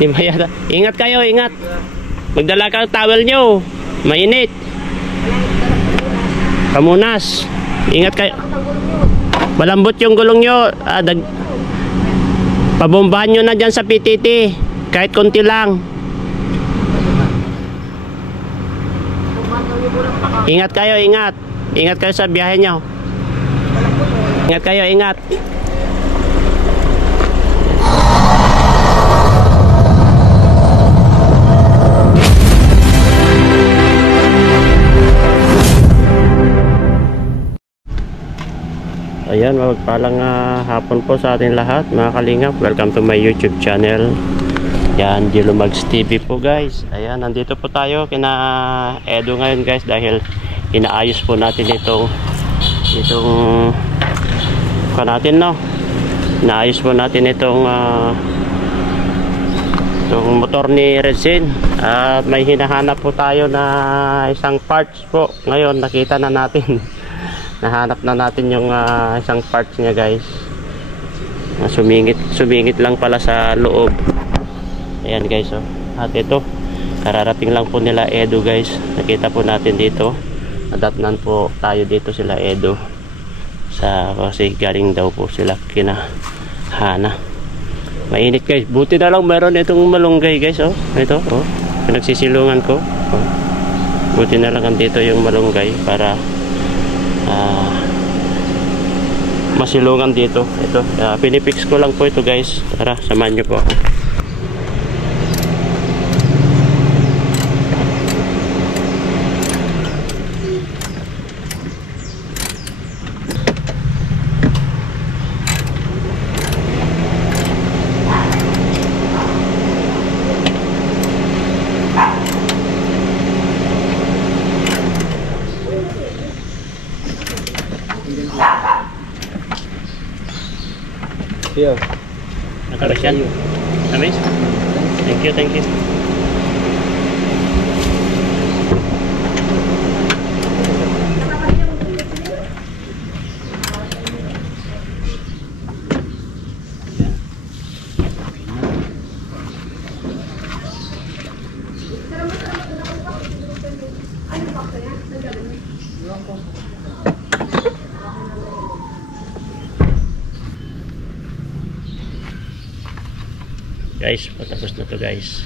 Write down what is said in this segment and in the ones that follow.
Di ba yata? Ingat kayo, ingat. Magdala ka ng towel nyo. Mainit. Pamunas. Ingat kayo. Malambot yung gulong nyo. Pabombahan nyo na dyan sa PTT. Kahit konti lang. Ingat kayo, ingat. Ingat kayo sa biyahe nyo. Ingat kayo, ingat. Ayan, magpalang hapon po sa ating lahat mga kalingap. Welcome to my YouTube channel. Yan, Jilumags TV po guys. Ayan, nandito po tayo kina Edo ngayon guys, dahil inaayos po natin itong inaayos po natin itong motor ni Redsin. At may hinahanap po tayo na isang parts po. Ngayon nakita na natin. Nahanap na natin yung isang parts niya guys. Sumingit lang pala sa loob. Ayan guys, oh. At ito, kararating lang po nila Edo guys. Nakita po natin dito. Nadatnan po tayo dito sila Edo. Kasi galing daw po sila kina Hana. Mainit guys. Buti na lang meron itong malunggay guys, oh. Ito, oh. Pinagsisilungan ko. Oh. Buti na lang andito yung malunggay para masilungan dito. Ito, pinipix ko lang po ito guys. Tara, samahan nyo po ako. Here. Nakarasyan. Amis? Thank you, thank you. Guys, patapos na to guys.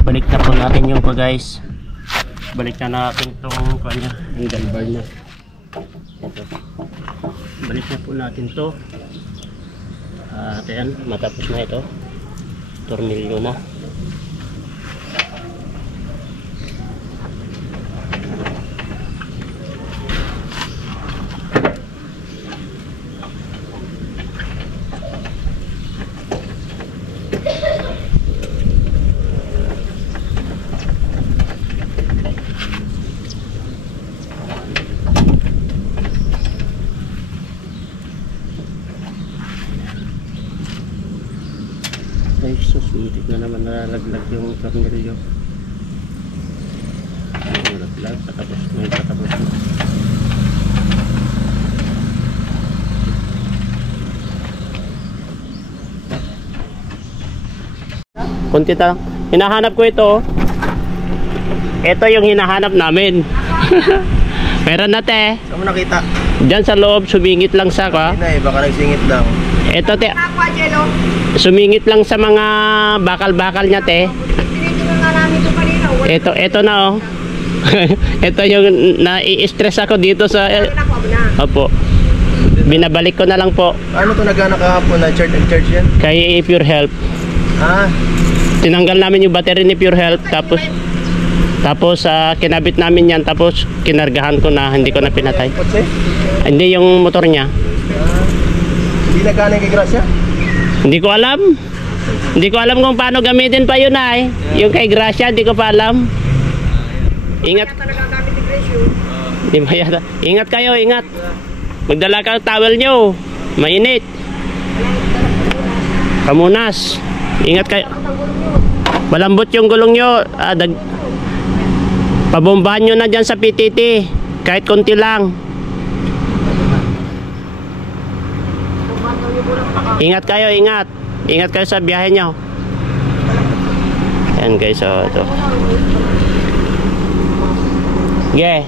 Balik na po natin yung guys. Balik na natin itong kanya, handle bar na. Ito. Balik na po natin to. At ayan, matapos na ito. Tornilyo na. Ay, susuntik na naman, nalalaglag yung tornilyo. Nalaglag, patapos na yung patapos na. Kunti lang. Hinahanap ko ito. Ito yung hinahanap namin. Meron na te. Saan mo nakita? Diyan sa loob, sumingit lang sa ka. Hindi, baka nagsingit lang. Ito te. Sumingit lang sa mga bakal-bakal niya te. Ito na oh. Ito yung nai-stress ako dito sa opo. Binabalik ko na lang po. Ano to nagana kahapon na church yan? Kay Pure Health. Ah, Tinanggal namin yung battery ni Pure Health tapos kinabit namin yan, tapos kinargahan ko na, hindi ko na pinatay. kotse? Hindi yung motor niya. Hindi nagana yung kay Gracia? Hindi ko alam. Hindi ko alam kung paano gamitin pa yun ay. Yung kay Gracia, hindi ko pa alam. Ingat. Di ba yata? Ingat kayo, ingat. Magdala ka ng towel nyo. Mainit. Pamunas. Ingat kayo. Malambot yung gulong nyo. Pabombahan nyo na dyan sa PTT. Kahit konti lang. Ingat kayo, ingat. Ingat kayo sa biyahe nyo. Ayan guys, so ito. Okay.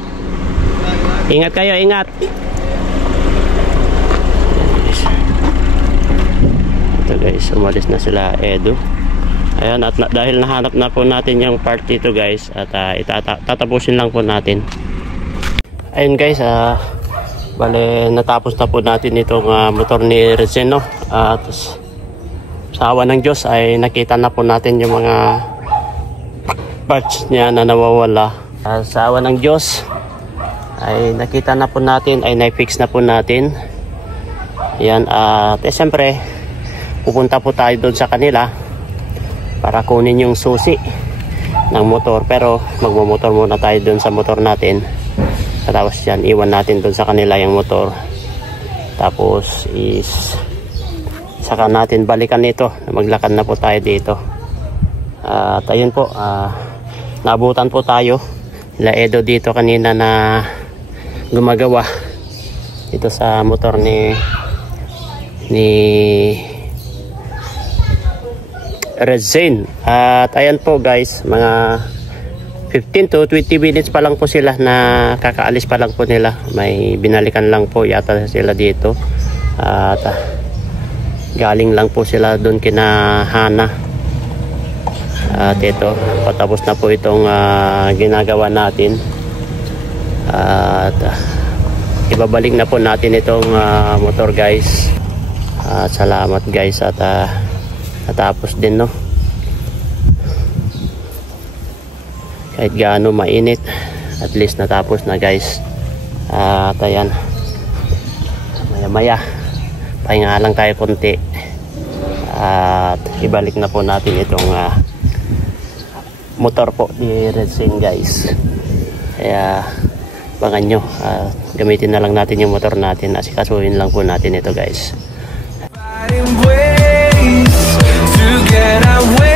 Ingat kayo, ingat. Ito guys, umalis na sila Edu. Ayan, at dahil nahanap na po natin yung part dito guys, at tatapusin lang po natin. Ayun guys, bale natapos na po natin itong motor ni Rezeno. At sa awa ng Diyos ay nakita na po natin yung mga parts niya na nawawala. Sa awa ng Diyos ay nakita na po natin, ay na-fix na po natin. Yan, at siyempre pupunta po tayo doon sa kanila para kunin yung susi ng motor, pero magmamotor muna tayo doon sa motor natin. Tapos yan, iwan natin doon sa kanila yung motor Tapos is saka natin balikan ito. Maglakad na po tayo dito. At ayun po, naabutan po tayo nila Edo dito kanina na gumagawa dito sa motor ni Rezen. At ayan po guys, mga 15 to 20 minutes pa lang po sila na kakaalis pa lang po nila. May binalikan lang po yata sila dito. At galing lang po sila doon kina Hana. At ito, patapos na po itong ginagawa natin. At ibabalik na po natin itong motor guys. Salamat guys at natapos din, no? Kahit gaano mainit, at least natapos na guys. At ayan, maya maya pahinga lang tayo konti at ibalik na po natin itong motor po ni Rezen guys. Kaya abangan nyo, gamitin na lang natin yung motor natin, asikasuhin lang po natin ito guys. To get away